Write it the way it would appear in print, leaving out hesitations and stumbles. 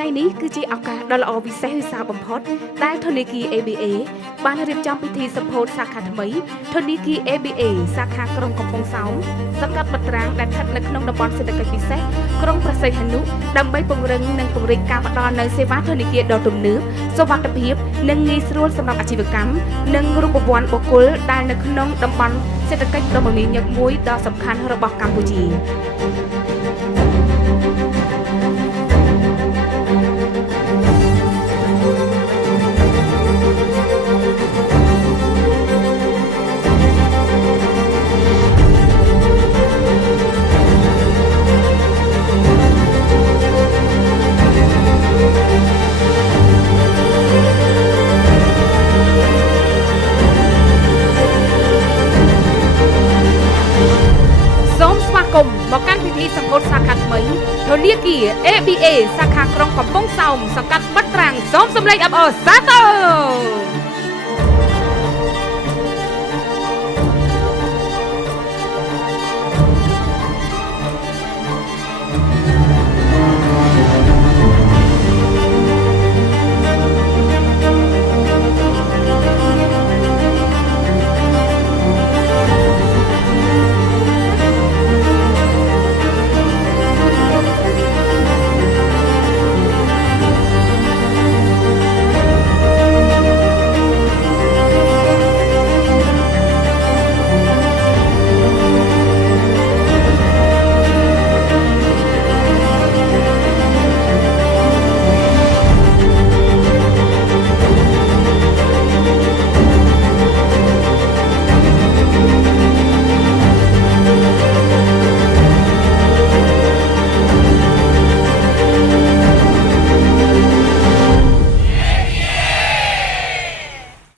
ថ្ងៃនេះគឺជាឱកាសដ៏ល្អពិសេសវិសាលបំផុតដែលធនាគារ ABA បានរៀបចំពិធីសម្ពោធសាខាថ្មីធនាគារ ABA សាខាក្រុងកំពង់សោមសង្កាត់បាត់ត្រាងដែលស្ថិតនៅក្នុងតំបន់សេដ្ឋកិច្ចពិសេសក្រុងព្រះសីហនុដើម្បីពង្រឹងនិងពង្រីកការផ្តល់នូវសេវាធនាគារដ៏ទំនើបសុវត្ថិភាពនិងងាយស្រួលសម្រាប់អាជីវកម្មនិងរូបវ័ន្តបុគ្គលដែលនៅក្នុងតំបន់សេដ្ឋកិច្ចដ៏មមាញឹកមួយដ៏សំខាន់របស់កម្ពុជាមកកាន់ពិធីសម្ពោធសាខាថ្មីធនាគារ ABA សាខាក្រុងកំពង់សោមសង្កាត់បាត់ត្រាំងសូមសម្លេងអបអរសាទរ